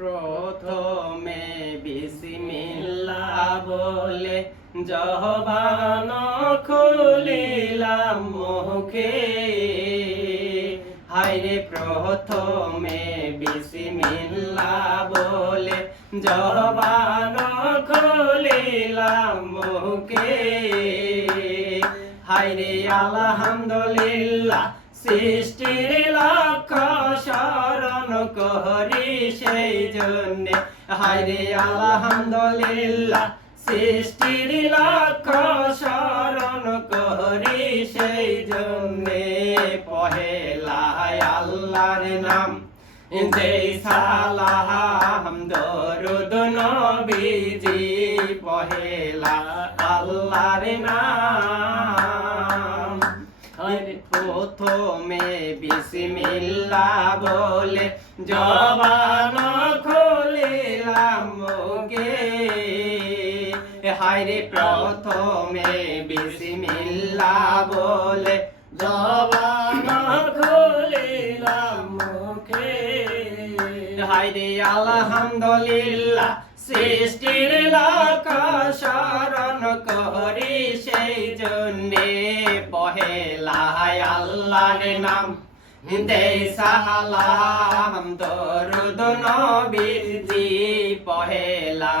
প্রথমে বিসমিল্লাহ বলে জবান খুলিলাম মুখে, হায়রে প্রথমে বিসমিল্লাহ বলে জবান খুলিলাম মুখে, হায়রে আলহামদুলিল্লাহ সৃষ্টির লক্ষ্য স্মরণ করি সেই জন্যে, হায়রে আলহামদুলিল্লাহ সৃষ্টির লক্ষ্য স্মরণ করি সেই জন্যে, পহেলা আল্লাহর নাম যেই সালাম দরুদ নবীজি, পহেলা আল্লাহর নাম। প্রথমে বিসমিল্লাহ বলে জবান খুলিলাম মুখে, হায়রে প্রথমে বিসমিল্লাহ বলে জবান খুলিলাম মুখে, হায়রে আলহামদুলিল্লাহ সৃষ্টির লক্ষ্য স্মরণ করি সেই জন্যে, পহেলা আল্লাহর নাম দেই সালাম দরুদ নবীজি, পহেলা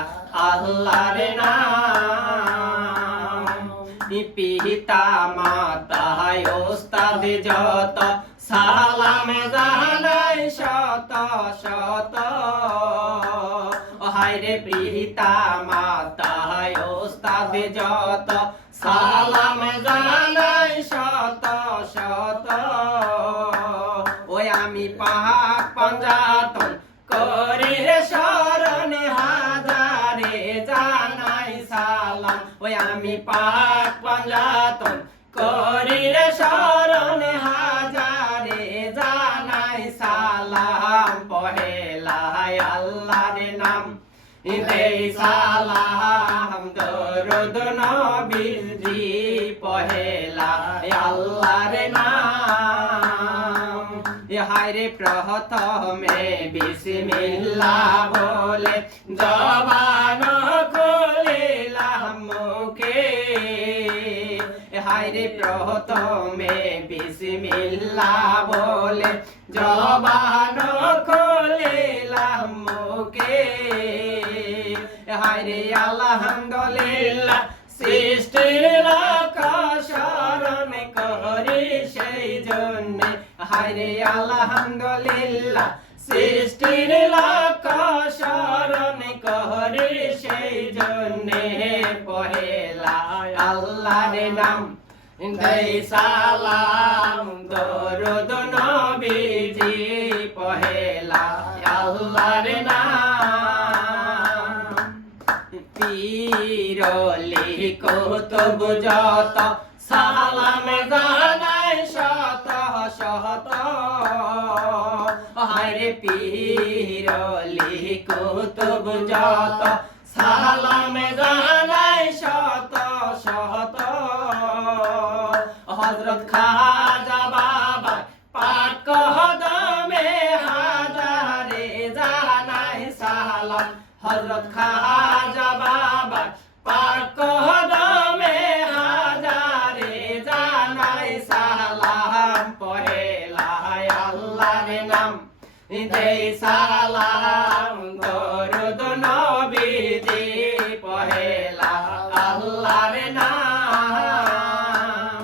আল্লাহর নাম। পিতা মাতা ওস্তাদ যত সালাম জানাই শত শত, হায়রে পিতা মাতা ওস্তাদ যত সালাম জানাই শত শত, ওই আমি পাক পাঞ্জাতন করি রে শরণ হাজারে জানাই সালাম, ওই আমি পাক পাঞ্জাতন করি রে শরণ হাজারে জানাই সালাম, পহেলা আল্লাহর নাম দেই সালাম দরুদ নবীজি, পহেলা আল্লাহর নাম। হায়রে প্রথমে বিসমিল্লাহ বলে জবান খুলিলাম মুখে, হায়রে প্রথমে বিসমিল্লাহ বলে জবান খুলিলাম মুখে, হায়রে আলহামদুলিল্লাহ সৃষ্টির লক্ষ্য স্মরণ করি সেই জন্যে, হায়রে আলহামদুলিল্লাহ সৃষ্টির লক্ষ্য স্মরণ করি সেই জন্যে, পহেলা আল্লাহর নাম দেই সালাম দরুদ নবীজি, পহেলা আল্লাহর নাম। পীর ওলি কুতুব যত সালাম জানাই শত শত, হায়রে পীর ওলি কুতুব যত সালাম জানাই শত শত, হযরত খাজা বাবা পাক কদমে হাজারে জানাই সালাম, হযরত খাজা বাবা পাক কদমে হাজারে জানাই সালাম, পহেলা আল্লাহর নাম দেই সালাম দরুদ নবীজি, পহেলা আল্লাহর নাম।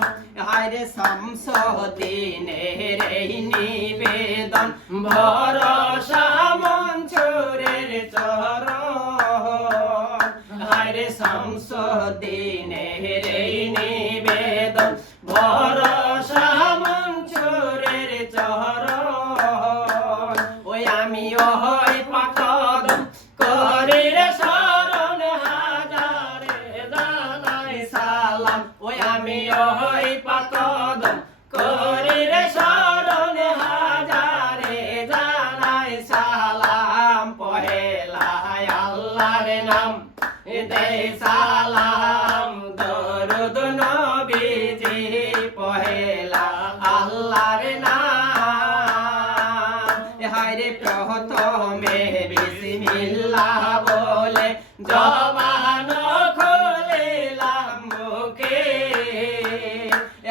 হায়রে শামসুদ্দীনের এই নিবেদন ভরসা মনসুরের চরণ, হায়রে শামসুদ্দীনের এই নিবেদন ভরসা মনসুরের চরণ, ওই আমি ওই পাকদম করি রে শরণ হাজারে জানাই সালাম, ওই আমি ওই পাকদম করি রে শরণ হাজারে জানাই সালাম, পহেলা আল্লাহর নাম দেই সালাম দরুদ নবীজি, পহেলা আল্লাহর নাম। হায়রে প্রথমে বিসমিল্লাহ বলে জবান খুলিলাম মুখে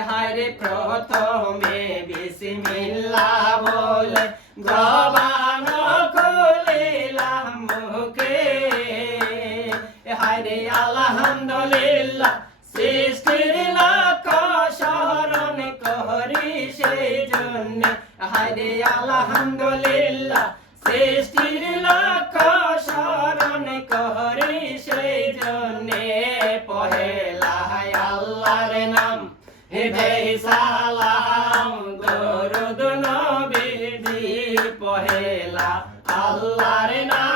হায়রে প্রথমে বিসমিল্লাহ বলে জবান খুলিলাম মুখে হায়রে আলহামদুলিল্লাহ সৃষ্টির লাখ শরণ করি সেই জন্য হায়রে আলহামদুলিল্লাহ সৃষ্টির লাখ শরণ করি সেই জন্য পহেলা আল্লাহর নাম হে সালাম দরুদ নবীজি পহেলা আল্লাহর নাম